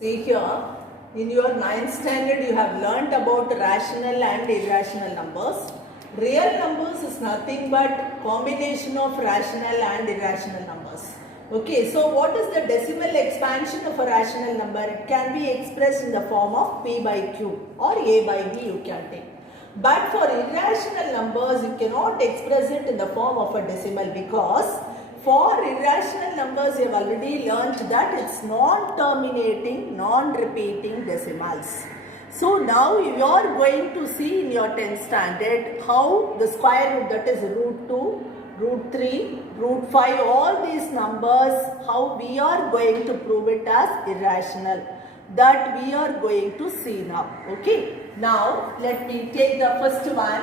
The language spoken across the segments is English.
See here, in your 9th standard you have learnt about rational and irrational numbers. Real numbers is nothing but combination of rational and irrational numbers. Okay, so what is the decimal expansion of a rational number? It can be expressed in the form of p by q or a by b you can take. But for irrational numbers you cannot express it in the form of a decimal because for irrational numbers, you have already learnt that it's non-terminating, non-repeating decimals. So now you are going to see in your 10th standard how the square root, that is root 2, root 3, root 5, all these numbers, how we are going to prove it as irrational. That we are going to see now. Okay. Now let me take the first one.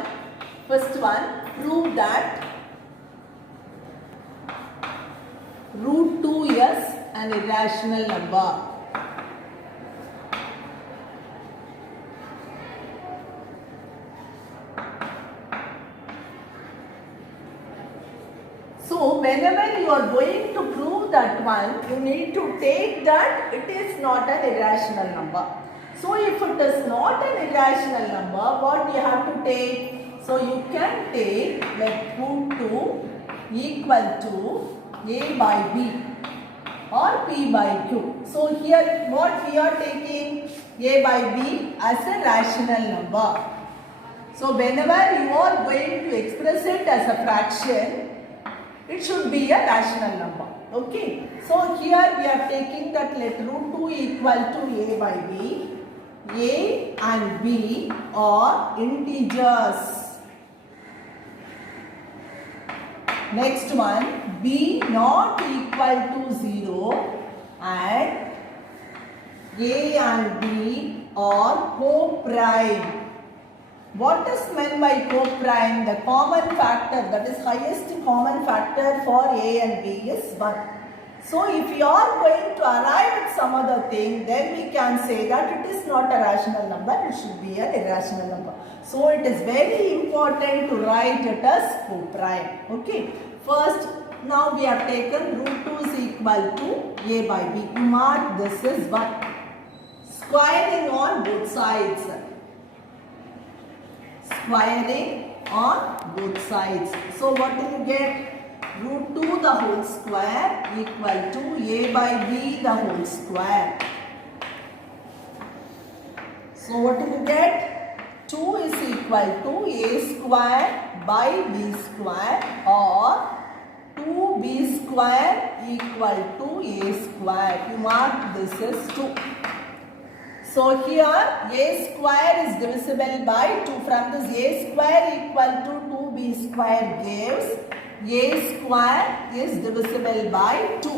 First one, prove that root 2 is an irrational number. So whenever you are going to prove that one, you need to take that it is not an irrational number. So if it is not an irrational number, what you have to take? So you can take let root 2 equal to a by b or p by q. So here what we are taking a by b as a rational number. So whenever you are going to express it as a fraction, it should be a rational number. Okay. So here we are taking that let root 2 equal to a by b. A and b are integers. Next one, b not equal to 0 and a and b are co-prime. What is meant by co-prime? The common factor, that is highest common factor for a and b is 1. So if you are going to arrive at some other thing, then we can say that it is not a rational number, it should be an irrational number. So it is very important to write it as co-prime. Okay. First, now we have taken root 2 is equal to a by b. Mark this is 1. Squaring on both sides. Squaring on both sides. So what will you get? Root 2 the whole square equal to a by b the whole square. So what will you get? 2 is equal to a square by b square or 2b square equal to a square. You mark this is 2. So here a square is divisible by 2. From this a square equal to 2b square gives a square is divisible by 2.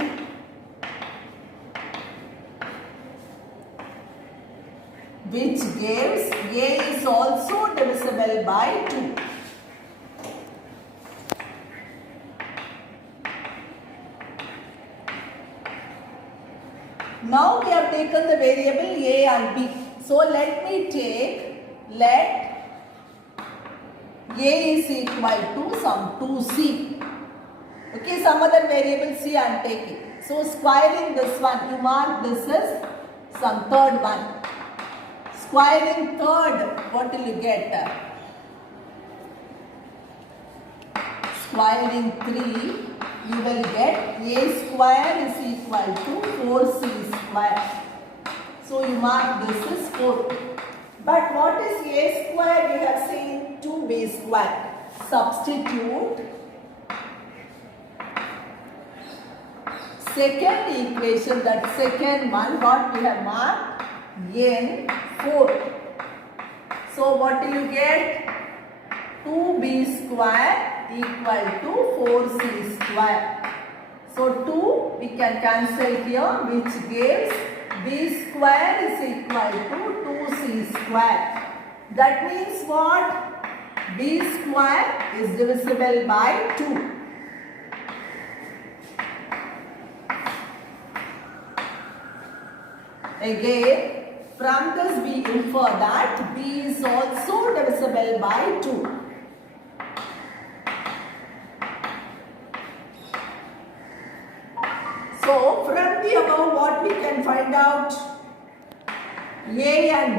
Which gives a is also divisible by 2. Now we have taken the variable a and b. So let me take, let a is equal to some 2c. Okay, some other variable c I am taking. So squaring this one, you mark this as some third one. Squaring third, what will you get? Squaring 3, you will get a square is equal to 4c square. So you mark this is 4. But what is a square? You have seen 2b square. Substitute second equation, that second one, what we have marked? N 4. So what do you get? 2b square equal to 4c square. So 2 we can cancel here, which gives b square is equal to 2c square. That means what? B square is divisible by 2. Again, from this we infer that b is also divisible by 2. So from the above what we can find out? A and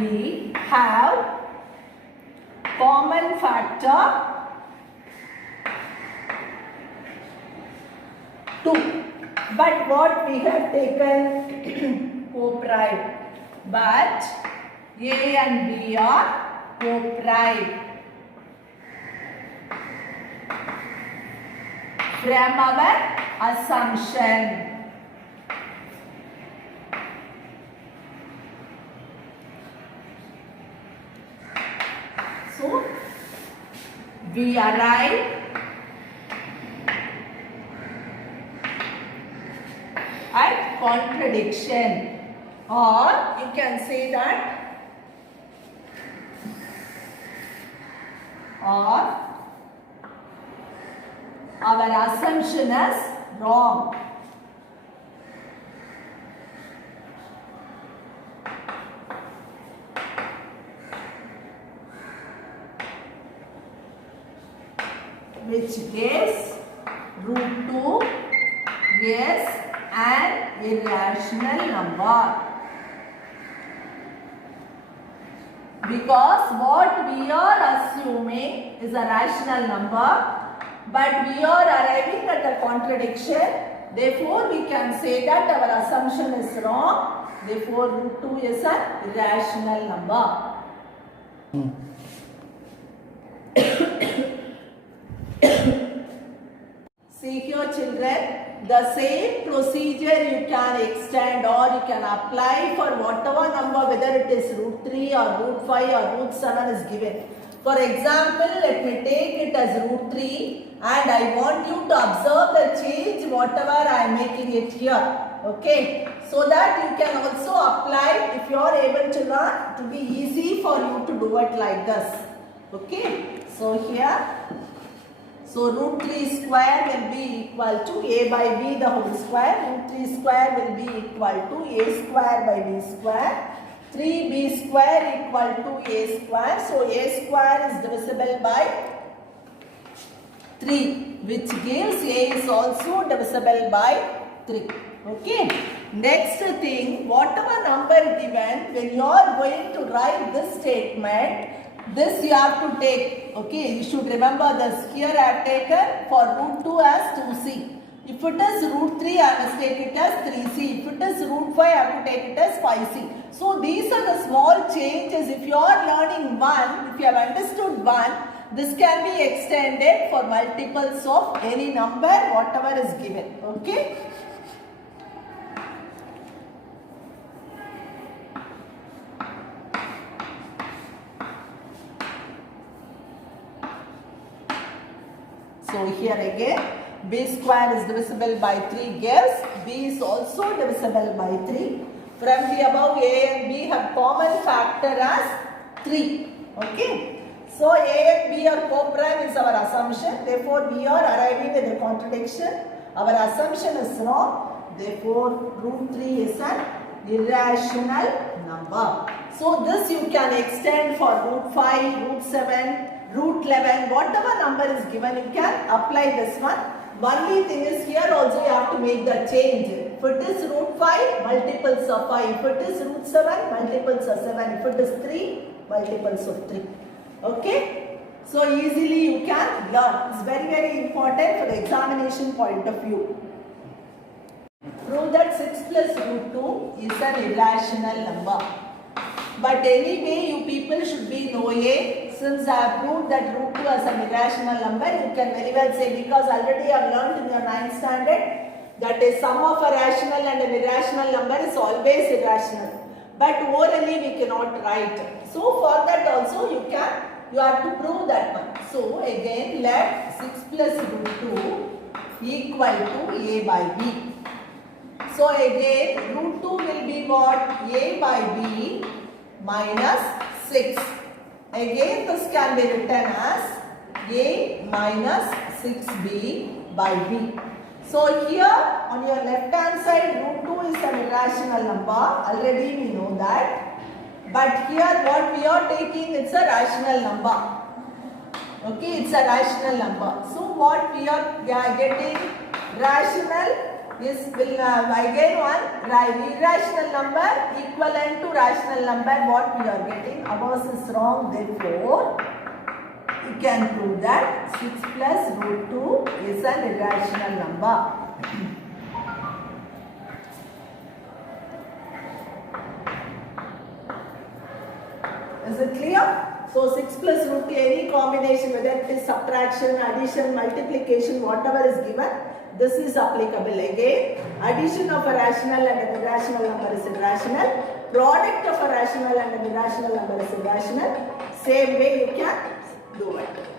B have common factor 2. But what we have taken co-prime. But A and B are co-prime. From our assumption. So, we arrive at contradiction, or you can say that, or our assumption is wrong. Which gives root 2 is an irrational number. Because what we are assuming is a rational number, but we are arriving at a contradiction. Therefore, we can say that our assumption is wrong. Therefore, root 2 is an irrational number. See here, children, the same procedure you can extend or you can apply for whatever number, whether it is root 3 or root 5 or root 7 is given. For example, let me take it as root 3 and I want you to observe the change whatever I am making it here. Okay, so that you can also apply if you are able to learn, to be easy for you to do it like this. Okay, so here, so root 3 square will be equal to a by b the whole square. Root 3 square will be equal to a square by b square. 3b square equal to a square. So a square is divisible by 3, which gives a is also divisible by 3. Okay. Next thing, whatever number given, when you are going to write this statement, this you have to take. Okay, you should remember this. Here I have taken for root 2 as 2c. If it is root 3, I must take it as 3c. If it is root 5, I have to take it as 5c. So these are the small changes. If you are learning 1, if you have understood 1, this can be extended for multiples of any number, whatever is given. Okay. So here again, b square is divisible by 3 gives b is also divisible by 3. From the above, a and b have common factor as 3. Okay. So a and b are co-prime is our assumption. Therefore, we are arriving at a contradiction. Our assumption is wrong. Therefore, root 3 is an irrational number. So this you can extend for root 5, root 7, root 11, whatever number is given, you can apply this one. Only thing is here also you have to make the change. If it is root 5, multiples of 5. If it is root 7, multiples of 7. If it is 3, multiples of 3. Okay? So easily you can learn. It's very, very important for the examination point of view. Prove that 6 plus root 2 is an irrational number. But anyway, you people should be knowing, since I have proved that root 2 is an irrational number, you can very well say, because already I have learned in your 9th standard that a sum of a rational and an irrational number is always irrational. But orally we cannot write. So for that also you have to prove that one. So again, let 6 plus root 2 equal to a by b. So again, root 2 will be what? A by b minus 6. Again, this can be written as a minus 6b by b. So here on your left hand side, root 2 is an irrational number. Already we know that. But here what we are taking, it's a rational number. Okay, it's a rational number. So what we are getting? Rational this will again one irrational number equivalent to rational number. What we are getting, ours is wrong. Therefore, we can prove that 6 plus root 2 is an irrational number. Is it clear? So 6 plus root 2, any combination, whether it is subtraction, addition, multiplication, whatever is given, this is applicable. Again, addition of a rational and an irrational number is irrational. Product of a rational and an irrational number is irrational. Same way you can do it.